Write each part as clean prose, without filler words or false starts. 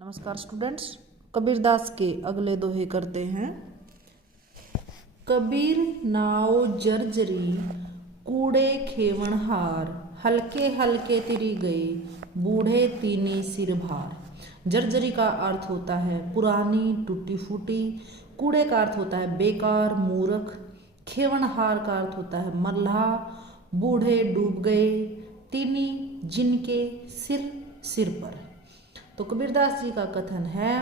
नमस्कार स्टूडेंट्स, कबीरदास के अगले दोहे करते हैं। कबीर नाव जर्जरी कूड़े खेवण हार, हल्के हल्के तिरी गए बूढ़े तीनी सिर भार। जर्जरी का अर्थ होता है पुरानी टूटी फूटी, कूड़े का अर्थ होता है बेकार मूर्ख, खेवण हार का अर्थ होता है मल्हा, बूढ़े डूब गए, तीनी जिनके सिर पर। तो कबीरदास जी का कथन है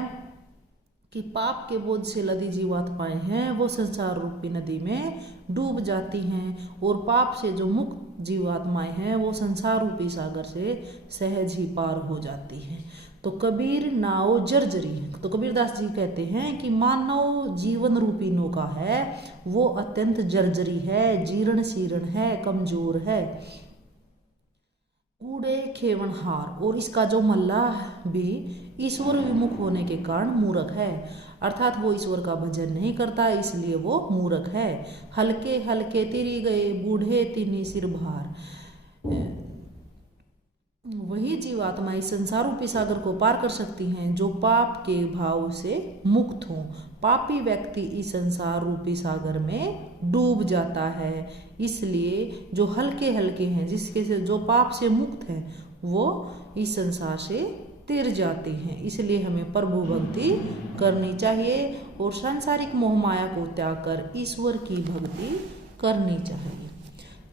कि पाप के बोझ से लदी जीवात्माएं हैं वो संसार रूपी नदी में डूब जाती हैं, और पाप से जो मुक्त जीवात्माएं हैं वो संसार रूपी सागर से सहज ही पार हो जाती हैं। तो कबीर नाव जर्जरी, तो कबीरदास जी कहते हैं कि मानव जीवन रूपी नौका है वो अत्यंत जर्जरी है, जीर्ण शीर्ण है, कमजोर है, कूड़े खेवण हार, और इसका जो मल्लाह भी ईश्वर विमुख होने के कारण मूर्ख है, अर्थात वो ईश्वर का भजन नहीं करता इसलिए वो मूर्ख है। हल्के हल्के तिरी गए बूढ़े तीनी सिर भार, वही जीवात्मा इस संसार रूपी सागर को पार कर सकती हैं जो पाप के भाव से मुक्त हों। पापी व्यक्ति इस संसार रूपी सागर में डूब जाता है, इसलिए जो हल्के हल्के हैं जिसके से जो पाप से मुक्त हैं वो इस संसार से तिर जाते हैं। इसलिए हमें प्रभु भक्ति करनी चाहिए और सांसारिक मोह माया को त्याग कर ईश्वर की भक्ति करनी चाहिए।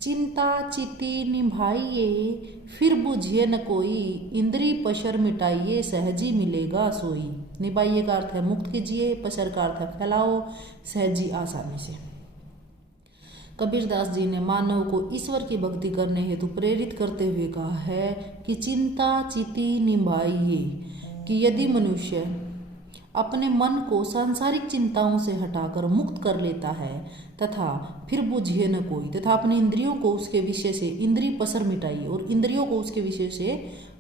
चिंता चिति निभाइए फिर बुझिए न कोई, इंद्री पशर मिटाइए सहजी मिलेगा सोई। निभाइए का अर्थ है मुक्त कीजिए, पशर का अर्थ है फैलाओ, सहजी आसानी से। कबीरदास जी ने मानव को ईश्वर की भक्ति करने हेतु प्रेरित करते हुए कहा है कि चिंता चिति निभाइए, कि यदि मनुष्य अपने मन को सांसारिक चिंताओं से हटाकर मुक्त कर लेता है तथा फिर बुझिए न कोई, तथा अपनी इंद्रियों को उसके विषय से इंद्रिय पसर मिटाइए और इंद्रियों को उसके विषय से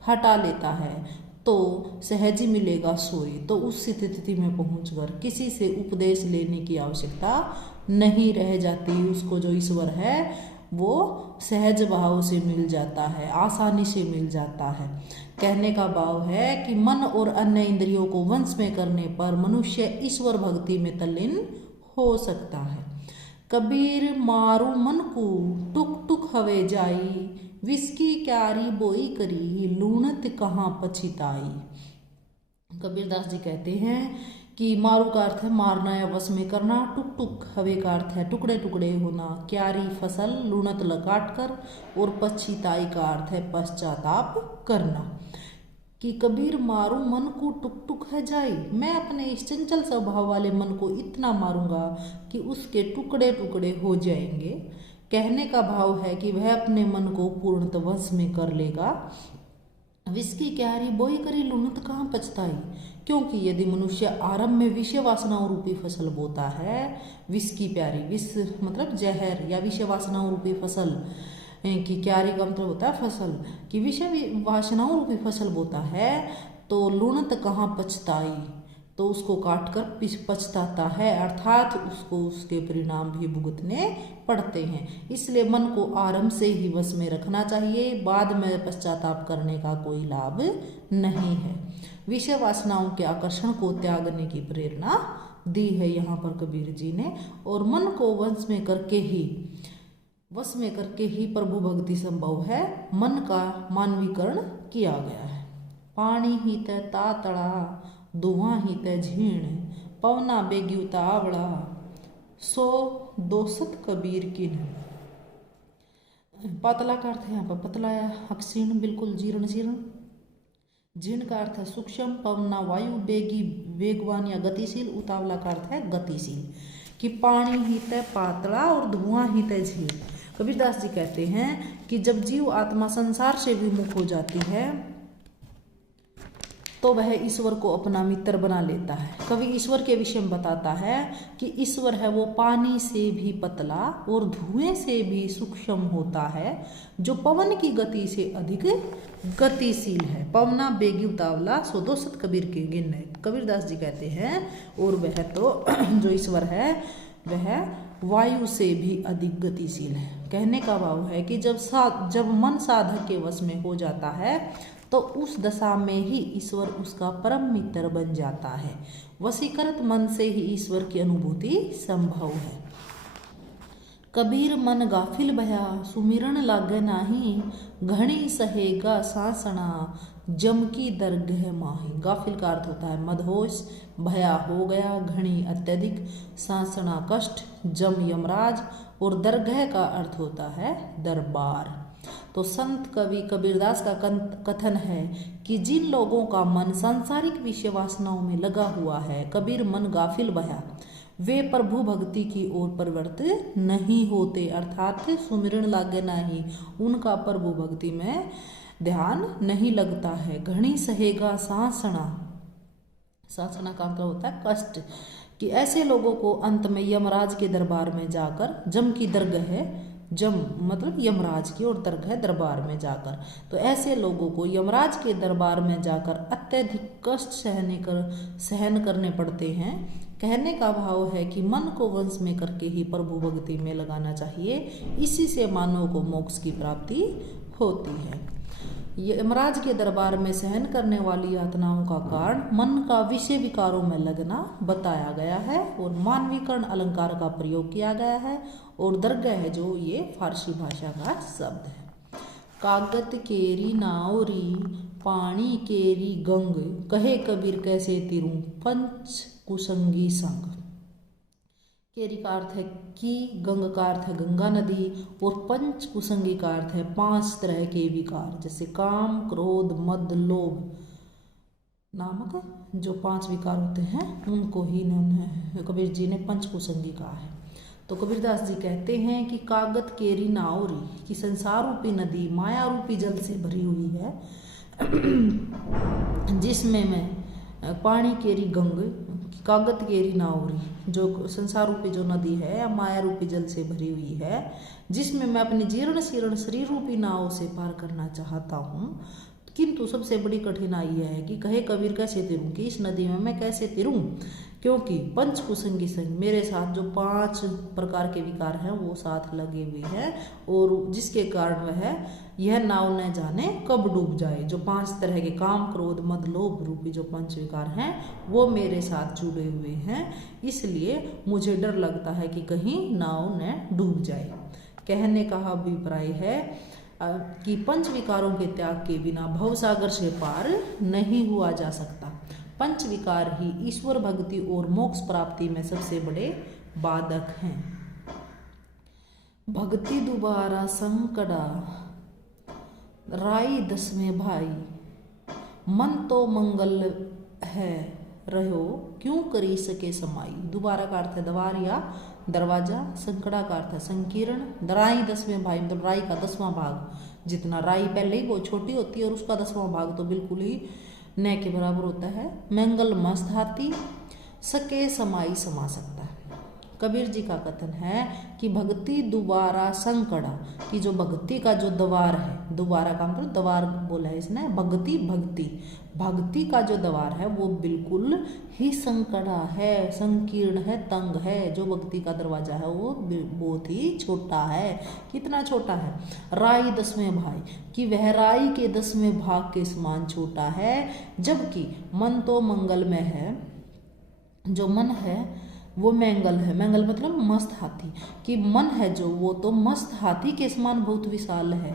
हटा लेता है तो सहजी मिलेगा सोई। तो उस स्थिति में पहुंचकर किसी से उपदेश लेने की आवश्यकता नहीं रह जाती, उसको जो ईश्वर है वो सहज भाव से मिल जाता है, आसानी से मिल जाता है। कहने का भाव है कि मन और अन्य इंद्रियों को वंश में करने पर मनुष्य ईश्वर भक्ति में तल्लीन हो सकता है। कबीर मारू मन को टुक टुक हवे जाई, विस्की क्यारी बोई करी लूणत कहाँ पछिताई। कबीरदास जी कहते हैं कि मारू का अर्थ है मारना या वश में करना, टुक टुक हवे का अर्थ है टुकड़े टुकड़े होना, क्यारी फसल लूणत काट कर, और पछिताई का अर्थ है पश्चाताप करना। कि कबीर मारू मन को टुक टुक है जाई, मैं अपने इस चंचल स्वभाव वाले मन को इतना मारूंगा कि उसके टुकड़े टुकड़े हो जाएंगे। कहने का भाव है कि वह अपने मन को पूर्णतः वश में कर लेगा। विस्की क्यारी बोई करी लूणत कहाँ पछताई, क्योंकि यदि मनुष्य आरंभ में विषय वासनाओं रूपी फसल बोता है, विस्की प्यारी, विष मतलब जहर या विषय वासनाओं रूपी फसल की क्यारी का मतलब होता है फसल, कि विषय वासनाओं रूपी फसल बोता है तो लूणत कहाँ पछताई, तो उसको काट कर पछताता है, अर्थात उसको उसके परिणाम भी भुगतने पड़ते हैं। इसलिए मन को आरंभ से ही वश में रखना चाहिए, बाद में पश्चाताप करने का कोई लाभ नहीं है। विषय वासनाओं के आकर्षण को त्यागने की प्रेरणा दी है यहाँ पर कबीर जी ने, और मन को वश में करके ही प्रभु भक्ति संभव है। मन का मानवीकरण किया गया है। पानी ही तय तातड़ा धुआं ही तय झीण, पवना बेगी उतावड़ा सो दोसत कबीर किन। पातला का अर्थ है यहाँ पर पतला अक्षीण बिल्कुल जीर्ण शीर्ण, झीण का अर्थ है सूक्ष्म, पवना वायु, बेगी वेगवान या गतिशील, उतावला का अर्थ है गतिशील। कि पानी ही तय पातला और धुआं ही तय झीण। कबीरदास जी कहते हैं कि जब जीव आत्मा संसार से विमुख हो जाती है तो वह ईश्वर को अपना मित्र बना लेता है। कवि ईश्वर के विषय में बताता है कि ईश्वर है वो पानी से भी पतला और धुएं से भी सूक्ष्म होता है, जो पवन की गति से अधिक गतिशील है। पवना बेगी उतावला सो दोसत कबीर के गिन है। कबीरदास जी कहते हैं और वह तो जो ईश्वर है वह वायु से भी अधिक गतिशील है। कहने का भाव है कि जब मन साधक के वश में हो जाता है तो उस दशा में ही ईश्वर उसका परम मित्र बन जाता है। वशीकृत मन से ही ईश्वर की अनुभूति संभव है। कबीर मन गाफिल भया सुमिरन लागे नाही, घणी सहेगा सासना जम की दरगह माही। गाफिल का अर्थ होता है मदहोश, भया हो गया, घणी अत्यधिक, सासना कष्ट, जम यमराज, और दरगह का अर्थ होता है दरबार। तो संत कवि कबीरदास का कथन है कि जिन लोगों का मन सांसारिक विषय वासनाओं में लगा हुआ है, कबीर मन गाफिल भया, वे प्रभु भक्ति की ओर प्रवृत्त नहीं होते, अर्थात सुमिरन लागे नहीं, उनका प्रभु भक्ति में ध्यान नहीं लगता है। घणी सहेगा सासना, सासना का मतलब होता है कष्ट, कि ऐसे लोगों को अंत में यमराज के दरबार में जाकर, जम की दरगह है, जम मतलब यमराज की, और दरगह दरबार में जाकर, तो ऐसे लोगों को यमराज के दरबार में जाकर अत्यधिक कष्ट सहन करने पड़ते हैं। कहने का भाव है कि मन को वश में करके ही प्रभु भक्ति में लगाना चाहिए, इसी से मानव को मोक्ष की प्राप्ति होती है। यमराज के दरबार में सहन करने वाली यातनाओं का कारण मन का विषय विकारों में लगना बताया गया है, और मानवीकरण अलंकार का प्रयोग किया गया है, और दरगह है जो ये फारसी भाषा का शब्द है। कागत केरी नावरी पानी केरी गंग, कहे कबीर कैसे तिरूं पंच कुसंगी संग। केरी का अर्थ है कि, गंग का अर्थ है गंगा नदी, और पंच कुसंगी का अर्थ है 5 तरह के विकार, जैसे काम, क्रोध, मद, लोभ नामक जो 5 विकार होते हैं, उनको ही इन्होंने कबीर जी ने पंच कुसंगी कहा है। तो कबीरदास जी कहते हैं कि कागत केरी नावरी, कि संसार रूपी नदी माया रूपी जल से भरी हुई है, जिसमें मैं पानी केरी गंग, कागत केरी नावरी, जो संसार रूपी जो नदी है या माया रूपी जल से भरी हुई है, जिसमें मैं अपनी जीर्ण शीर्ण शरीर रूपी नाव से पार करना चाहता हूँ, किंतु सबसे बड़ी कठिनाई यह है कि कहे कबीर कैसे तिरूं, कि इस नदी में मैं कैसे तिरूं, क्योंकि पंच कुसंगी संग, मेरे साथ जो 5 प्रकार के विकार हैं वो साथ लगे हुए हैं, और जिसके कारण वह यह नाव न जाने कब डूब जाए। जो 5 तरह के काम, क्रोध, मद, लोभ रूपी जो 5 विकार हैं वो मेरे साथ जुड़े हुए हैं, इसलिए मुझे डर लगता है कि कहीं नाव न डूब जाए। कहने का अभिप्राय है कि 5 विकारों के त्याग के बिना भवसागर से पार नहीं हुआ जा सकता। 5 विकार ही ईश्वर भक्ति और मोक्ष प्राप्ति में सबसे बड़े बाधक हैं। भक्ति दुबारा संकड़ा राई 10वें भाई, मन तो मंगल है रहो क्यों करी सके समाई। दोबारा का अर्थ है द्वार या दरवाजा, संकड़ा का अर्थ है संकीर्ण, राई 10वें भाई मतलब राई का 10वां भाग, जितना राई पहले ही बहुत छोटी होती है और उसका 10वां भाग तो बिल्कुल ही न के बराबर होता है। मंगल मस्त हाथी, सके समाई समा सकता है। कबीर जी का कथन है कि भक्ति दोबारा संकड़ा, कि जो भक्ति का जो द्वार है, दोबारा का मतलब द्वार बोला है इसने, भक्ति का जो द्वार है वो बिल्कुल ही संकड़ा है, संकीर्ण है, तंग है। जो भक्ति का दरवाजा है वो बहुत ही छोटा है। कितना छोटा है? राई 10वें भाई, कि वह राई के 10वें भाग के समान छोटा है, जबकि मन तो मंगल में है, जो मन है वो मैंगल है। मैंगल मतलब मस्त हाथी, कि मन है जो वो तो मस्त हाथी के समान बहुत विशाल है।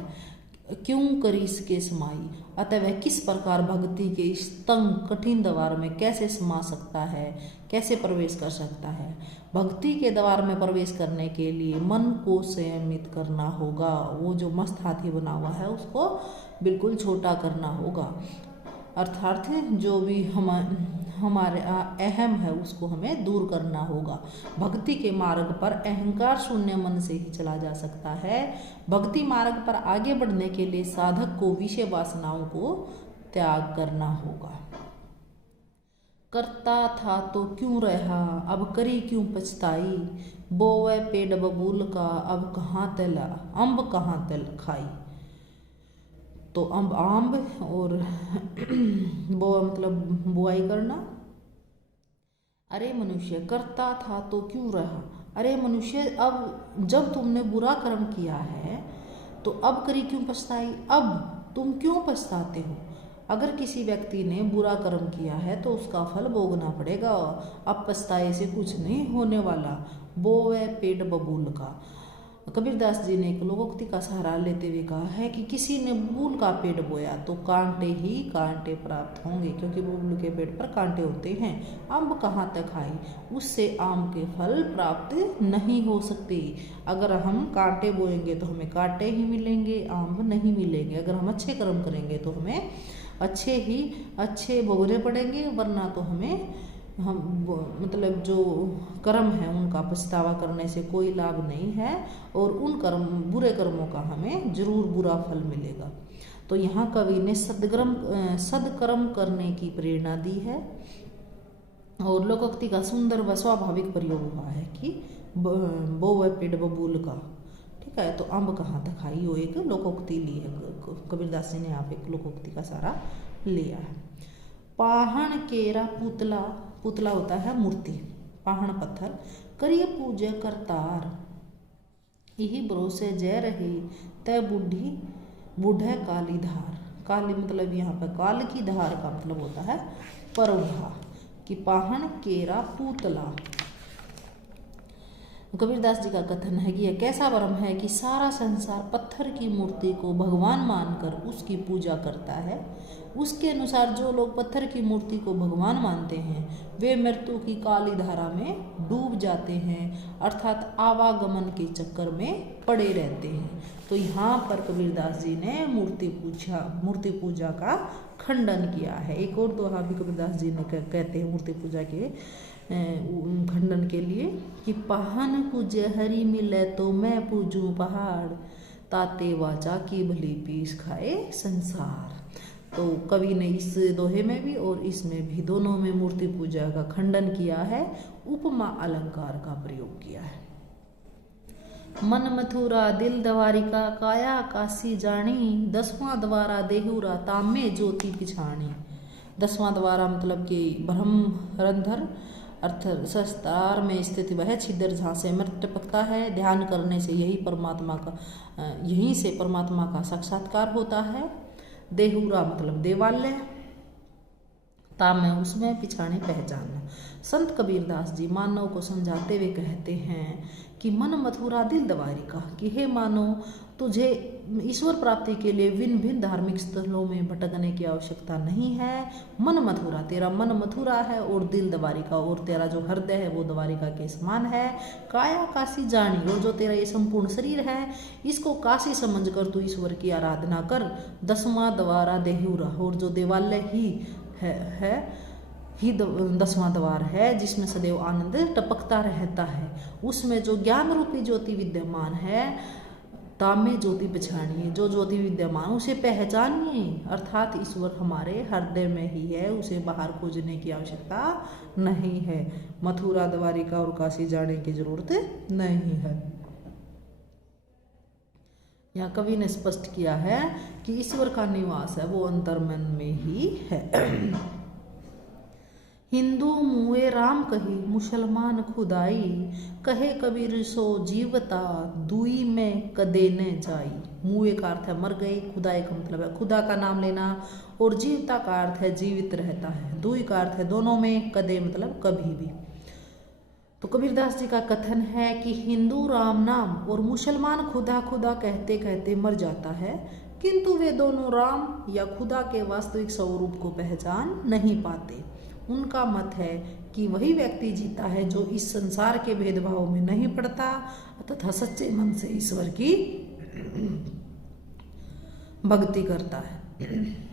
क्यों करी इसके समाई, अतः वह किस प्रकार भक्ति के इस तंग कठिन द्वार में कैसे समा सकता है, कैसे प्रवेश कर सकता है। भक्ति के द्वार में प्रवेश करने के लिए मन को संयमित करना होगा। वो जो मस्त हाथी बना हुआ है उसको बिल्कुल छोटा करना होगा, अर्थात जो भी हमारे अहम है उसको हमें दूर करना होगा। भक्ति के मार्ग पर अहंकार शून्य मन से ही चला जा सकता है। भक्ति मार्ग पर आगे बढ़ने के लिए साधक को विषय वासनाओं को त्याग करना होगा। करता था तो क्यों रहा, अब करी क्यों पछताई, बोवे पेड़ बबूल का अब कहाँ तला, अम्ब कहाँ तल खाई। तो आम और बोआ मतलब बुआई करना। अरे मनुष्य करता था तो क्यों रहा, अरे मनुष्य अब जब तुमने बुरा कर्म किया है तो अब करी क्यों पछताई, अब तुम क्यों पछताते हो। अगर किसी व्यक्ति ने बुरा कर्म किया है तो उसका फल भोगना पड़ेगा। अब पछताए से कुछ नहीं होने वाला। बोवे पेड़ बबूल का। कबीरदास जी ने एक लोकोक्ति का सहारा लेते हुए कहा है कि किसी ने बबूल का पेड़ बोया तो कांटे ही कांटे प्राप्त होंगे, क्योंकि बबूल के पेड़ पर कांटे होते हैं। अम्ब कहाँ तक खाए, उससे आम के फल प्राप्त नहीं हो सकते। अगर हम कांटे बोएंगे तो हमें कांटे ही मिलेंगे, आम नहीं मिलेंगे। अगर हम अच्छे कर्म करेंगे तो हमें अच्छे भोगने पड़ेंगे, वरना तो हम मतलब जो कर्म है उनका पछतावा करने से कोई लाभ नहीं है, और उन बुरे कर्मों का हमें जरूर बुरा फल मिलेगा। तो यहाँ कवि ने सदकर्म करने की प्रेरणा दी है, और लोकोक्ति का सुंदर व स्वाभाविक प्रयोग हुआ है कि बोवे पेड़ बबूल का। ठीक है, तो अम्ब कहाँ तक खाई, वो एक लोकोक्ति ली है। कबीरदास जी ने यहाँ पे एक लोकोक्ति का सहारा लिया है। पाहण केरा पुतला होता है मूर्ति, पाहण पत्थर, करिए पूजा करतार, यही भरोसे जय रही तय बूढ़े काली धार। काली मतलब यहाँ पर काल की धार का मतलब होता है परौधा, कि पाहण केरा पुतला। कबीरदास जी का कथन है कि यह कैसा भ्रम है कि सारा संसार पत्थर की मूर्ति को भगवान मानकर उसकी पूजा करता है। उसके अनुसार जो लोग पत्थर की मूर्ति को भगवान मानते हैं वे मृत्यु की काली धारा में डूब जाते हैं, अर्थात आवागमन के चक्कर में पड़े रहते हैं। तो यहाँ पर कबीरदास जी ने मूर्ति पूजा का खंडन किया है। एक और दोहा भी कबीरदास जी ने कहते हैं मूर्ति पूजा के खंडन के लिए कि पाहन पूजे हरि मिले तो मैं पूजूं पहाड़, ताते वाचा की भली पीस खाए संसार। तो कवि ने इस दोहे में भी और इसमें भी दोनों में मूर्ति पूजा का खंडन किया है, उपमा अलंकार का प्रयोग किया है। मन मथुरा दिल दवारिका, काया काशी जानी, 10वां द्वारा देहुरा तामे ज्योति पिछाणी। 10वां द्वारा मतलब कि ब्रह्मरंध्र अर्थ सस्तार में स्थित वह छिद्र जहाँ से अमृत टपकता है। ध्यान करने से यहीं से परमात्मा का साक्षात्कार होता है। देहुरा मतलब देवालय, ताम में उसमें पिछाने पहचानना। संत कबीरदास जी मानव को समझाते हुए कहते हैं कि मन मथुरा दिल दवारिका, कि हे मानव तुझे ईश्वर प्राप्ति के लिए भिन्न भिन्न धार्मिक स्थलों में भटकने की आवश्यकता नहीं है। मन मथुरा, तेरा मन मथुरा है, और दिल दवारिका, और तेरा जो हृदय है वो दवारिका के समान है। काया काशी जानी, और जो तेरा ये संपूर्ण शरीर है इसको काशी समझकर तू ईश्वर की आराधना कर। 10वां द्वारा देहुरा, और जो देवालय ही है ही 10वां द्वार है जिसमें सदैव आनंद टपकता रहता है, उसमें जो ज्ञान रूपी ज्योति विद्यमान है। तामे ज्योति पहचानिए, जो ज्योति विद्यमान उसे पहचानिए, अर्थात ईश्वर हमारे हृदय में ही है, उसे बाहर खोजने की आवश्यकता नहीं है। मथुरा द्वारिका और काशी जाने की जरूरत नहीं है। यहाँ कवि ने स्पष्ट किया है कि ईश्वर का निवास है वो अंतर्मन में ही है। हिंदू मुए राम कही, मुसलमान खुदाई, कहे कबीर सो जीवता, दुई में कदे न जाई। मुए का अर्थ है मर गए, खुदाई का मतलब है खुदा का नाम लेना, और जीवता का अर्थ है जीवित रहता है। दुई का अर्थ है दोनों में, कदे मतलब कभी भी। तो कबीरदास जी का कथन है कि हिंदू राम नाम और मुसलमान खुदा खुदा कहते कहते मर जाता है, किंतु वे दोनों राम या खुदा के वास्तविक स्वरूप को पहचान नहीं पाते। उनका मत है कि वही व्यक्ति जीता है जो इस संसार के भेदभाव में नहीं पड़ता तथा सच्चे मन से ईश्वर की भक्ति करता है।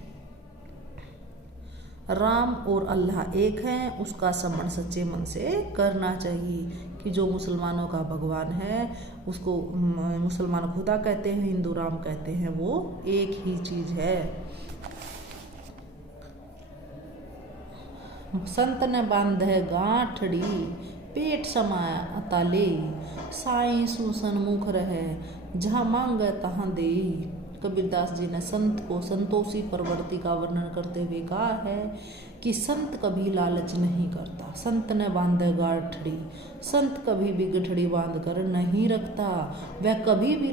राम और अल्लाह एक हैं, उसका सम्मान सच्चे मन से करना चाहिए। कि जो मुसलमानों का भगवान है उसको मुसलमान खुदा कहते हैं, हिंदू राम कहते हैं, वो एक ही चीज है। संत ने बांधे गांठड़ी, पेट समाया अताले, साई सुसन मुख रहे, जहाँ मांगे तहाँ दे। कबीरदास जी ने संत को संतोषी प्रवृत्ति का वर्णन करते हुए कहा है कि कि संत कभी लालच नहीं करता। संत न बांधे गाठड़ी, संत कभी भी गठड़ी बांध कर नहीं रखता। वह कभी भी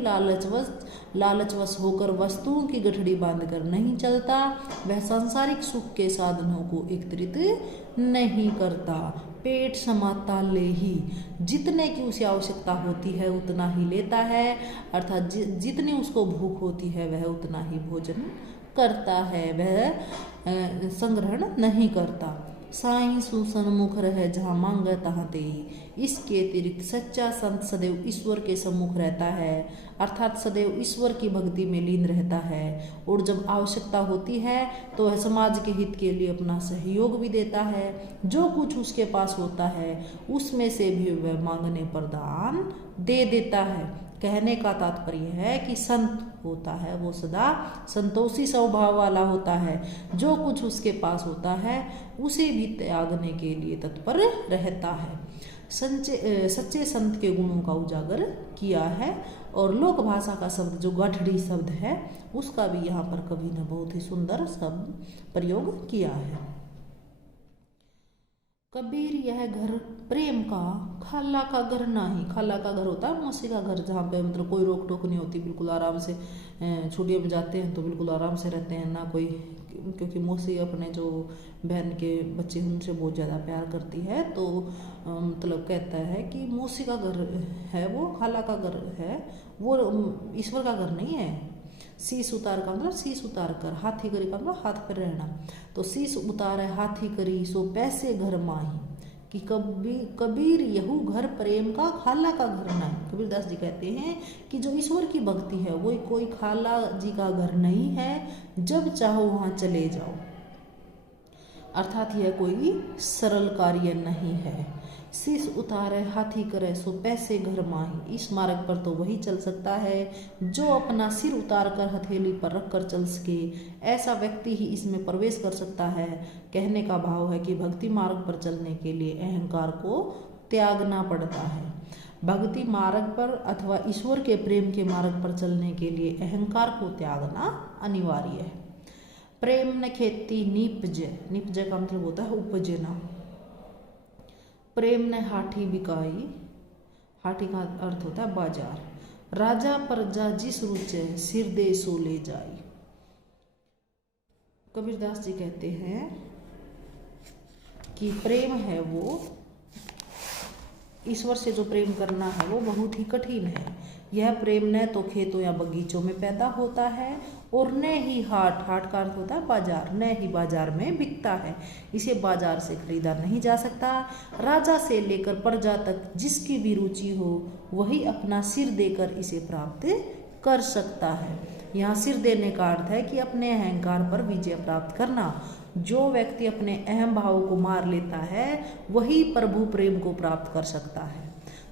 लालचवश होकर वस्तुओं की गठड़ी बांध कर नहीं चलता। वह सांसारिक सुख के साधनों को एकत्रित नहीं करता। पेट समाता ले ही, जितने की उसे आवश्यकता होती है उतना ही लेता है, अर्थात जितनी उसको भूख होती है वह उतना ही भोजन करता है, वह संग्रहण नहीं करता। साईं सुसन्मुख रहे जहाँ मांगे तहाँ तेई। इसके अतिरिक्त सच्चा संत सदैव ईश्वर के सम्मुख रहता है, अर्थात सदैव ईश्वर की भक्ति में लीन रहता है, और जब आवश्यकता होती है तो वह समाज के हित के लिए अपना सहयोग भी देता है। जो कुछ उसके पास होता है उसमें से भी वह मांगने पर दान दे देता है। कहने का तात्पर्य है कि संत होता है वो सदा संतोषी स्वभाव वाला होता है, जो कुछ उसके पास होता है उसे भी त्यागने के लिए तत्पर रहता है। सच्चे संत के गुणों का उजागर किया है, और लोक भाषा का शब्द जो गठड़ी शब्द है उसका भी यहाँ पर कवि ने बहुत ही सुंदर शब्द प्रयोग किया है। कबीर यह घर प्रेम का खाला का घर नहीं। खाला का घर होता है मौसी का घर, जहाँ पे मतलब कोई रोक टोक नहीं होती, बिल्कुल आराम से छुट्टियों में जाते हैं तो बिल्कुल आराम से रहते हैं ना कोई, क्योंकि मौसी अपने जो बहन के बच्चे उनसे बहुत ज़्यादा प्यार करती है, तो मतलब कहता है कि मौसी का घर है वो, खाला का घर है वो, ईश्वर का घर नहीं है। शीश उतार का मतलब शीश उतार कर, हाथी करी का मतलब हाथ पर रहना, तो शीश उतारे हाथी करी सो पैसे घर माही, कि कबीर यहू घर प्रेम का खाला का घर नहीं। कबीरदास जी कहते हैं कि जो ईश्वर की भक्ति है वो कोई खाला जी का घर नहीं है, जब चाहो वहाँ चले जाओ, अर्थात यह कोई सरल कार्य नहीं है। शीश उतारे हाथी करे सो पैसे घर माही, इस मार्ग पर तो वही चल सकता है जो अपना सिर उतार कर हथेली पर रख कर चल सके, ऐसा व्यक्ति ही इसमें प्रवेश कर सकता है। कहने का भाव है कि भक्ति मार्ग पर चलने के लिए अहंकार को त्यागना पड़ता है। भक्ति मार्ग पर अथवा ईश्वर के प्रेम के मार्ग पर चलने के लिए अहंकार को त्यागना अनिवार्य है। प्रेम न खेती निपजे, निपजे का मतलब होता है उपजना। प्रेम ने हाथी बिकाई, हाथी का अर्थ होता है बाजार। राजा प्रजा जिस रुचे सिर दे सो ले जाई। कबीरदास जी कहते हैं कि प्रेम है वो, ईश्वर से जो प्रेम करना है वो बहुत ही कठिन है। यह प्रेम न तो खेतों या बगीचों में पैदा होता है, और न ही हाट का अर्थ होता है बाजार, न ही बाजार में बिकता है। इसे बाजार से खरीदा नहीं जा सकता। राजा से लेकर प्रजा तक जिसकी भी रुचि हो वही अपना सिर देकर इसे प्राप्त कर सकता है। यहाँ सिर देने का अर्थ है कि अपने अहंकार पर विजय प्राप्त करना। जो व्यक्ति अपने अहम भाव को मार लेता है वही प्रभु प्रेम को प्राप्त कर सकता है।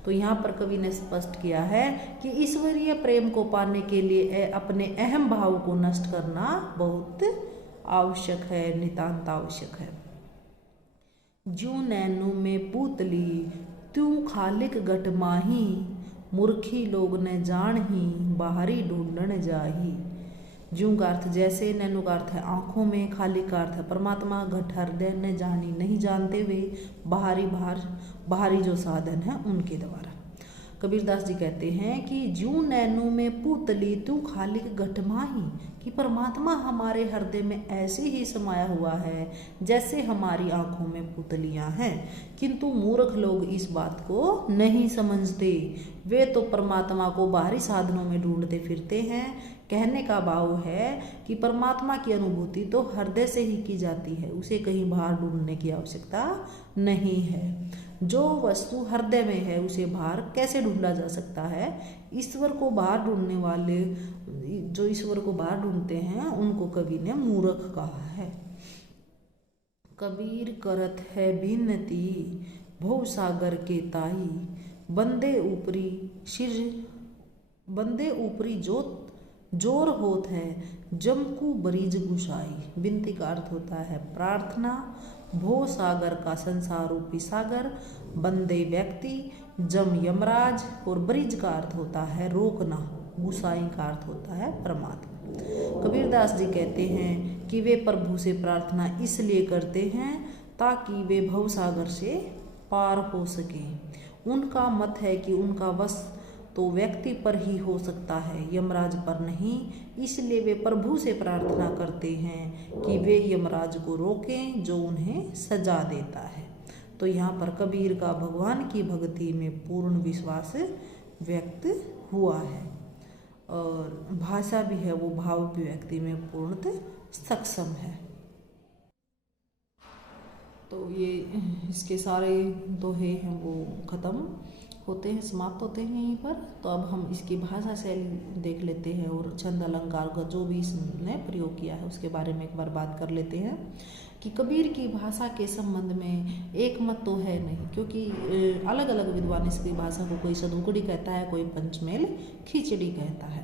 तो यहाँ पर कवि ने स्पष्ट किया है कि ईश्वरीय प्रेम को पाने के लिए अपने अहम भाव को नष्ट करना बहुत आवश्यक है, नितांत आवश्यक है। जू नैनू में पूतली त्यों खालिक गट माही, मूर्खी लोग ने जान ही बाहरी ढूंढन जाही। जू का अर्थ जैसे, नैनु का अर्थ है आंखों में, खाली का अर्थ है परमात्मा, घट हृदय ने जानी नहीं जानते हुए, बाहरी जो साधन है उनके द्वारा। कबीरदास जी कहते हैं कि जू नैनु में पूतली तू खालिक घट माही, कि परमात्मा हमारे हृदय में ऐसे ही समाया हुआ है जैसे हमारी आंखों में पुतलियां हैं, किंतु मूर्ख लोग इस बात को नहीं समझते। वे तो परमात्मा को बाहरी साधनों में ढूंढते फिरते हैं। कहने का भाव है कि परमात्मा की अनुभूति तो हृदय से ही की जाती है, उसे कहीं बाहर ढूंढने की आवश्यकता नहीं है। जो वस्तु हृदय में है उसे बाहर कैसे ढूंढा जा सकता है? ईश्वर को बाहर ढूंढने वाले, जो ईश्वर को बाहर ढूंढते हैं उनको कवि ने मूर्ख कहा है। कबीर करत है बिनती भव सागर के ताई, बंदे ऊपरी जोर होत है जमकू बरीज गुसाई। बिनती का अर्थ होता है प्रार्थना, भो सागर का संसार रूपी सागर, बंदे व्यक्ति, जम यमराज, और ब्रिज का अर्थ होता है रोकना, गुसाई का अर्थ होता है परमात्मा। कबीरदास जी कहते हैं कि वे प्रभु से प्रार्थना इसलिए करते हैं ताकि वे भवसागर से पार हो सकें। उनका मत है कि उनका वश तो व्यक्ति पर ही हो सकता है, यमराज पर नहीं। इसलिए वे प्रभु से प्रार्थना करते हैं कि वे यमराज को रोकें जो उन्हें सजा देता है। तो यहाँ पर कबीर का भगवान की भक्ति में पूर्ण विश्वास व्यक्त हुआ है और भाषा भी है वो भाव अभिव्यक्ति में पूर्णतः सक्षम है। तो ये इसके सारे दोहे हैं वो खत्म होते हैं, समाप्त होते हैं यहीं पर। तो अब हम इसकी भाषा शैली देख लेते हैं और छंद अलंकार का जो भी इसने प्रयोग किया है उसके बारे में एक बार बात कर लेते हैं कि कबीर की भाषा के संबंध में एक मत तो है नहीं, क्योंकि अलग अलग विद्वान इसकी भाषा को कोई सदुकड़ी कहता है, कोई पंचमेल खिचड़ी कहता है,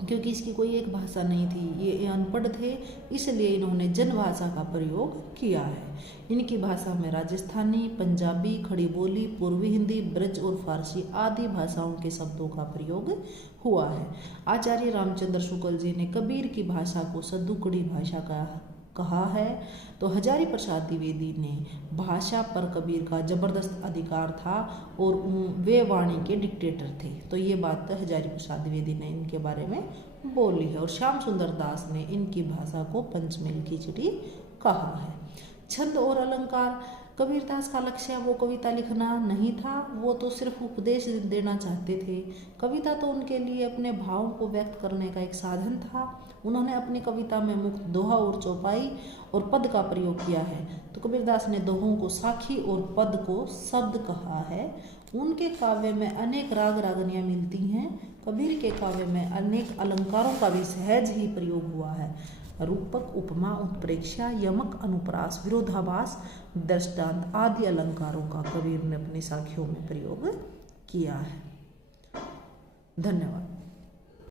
क्योंकि इसकी कोई एक भाषा नहीं थी। ये अनपढ़ थे, इसलिए इन्होंने जन भाषा का प्रयोग किया है। इनकी भाषा में राजस्थानी, पंजाबी, खड़ी बोली, पूर्वी हिंदी, ब्रज और फारसी आदि भाषाओं के शब्दों का प्रयोग हुआ है। आचार्य रामचंद्र शुक्ल जी ने कबीर की भाषा को सद्दुकड़ी भाषा कहा है। तो हजारी प्रसाद द्विवेदी ने भाषा पर कबीर का जबरदस्त अधिकार था और वे वाणी के डिक्टेटर थे। तो ये बात हजारी प्रसाद द्विवेदी ने इनके बारे में बोली है। और श्याम सुंदर दास ने इनकी भाषा को पंचमेल खिचड़ी कहा है। छंद और अलंकार, कबीरदास का लक्ष्य वो कविता लिखना नहीं था, वो तो सिर्फ उपदेश देना चाहते थे। कविता तो उनके लिए अपने भावों को व्यक्त करने का एक साधन था। उन्होंने अपनी कविता में मुक्त दोहा और चौपाई और पद का प्रयोग किया है। तो कबीरदास ने दोहों को साखी और पद को शब्द कहा है। उनके काव्य में अनेक राग रागनियाँ मिलती हैं। कबीर के काव्य में अनेक अलंकारों का भी सहज ही प्रयोग हुआ है। रूपक, उपमा, उत्प्रेक्षा, यमक, अनुप्रास, विरोधाभास, दृष्टांत आदि अलंकारों का कबीर ने अपनी साखियों में प्रयोग किया है। धन्यवाद।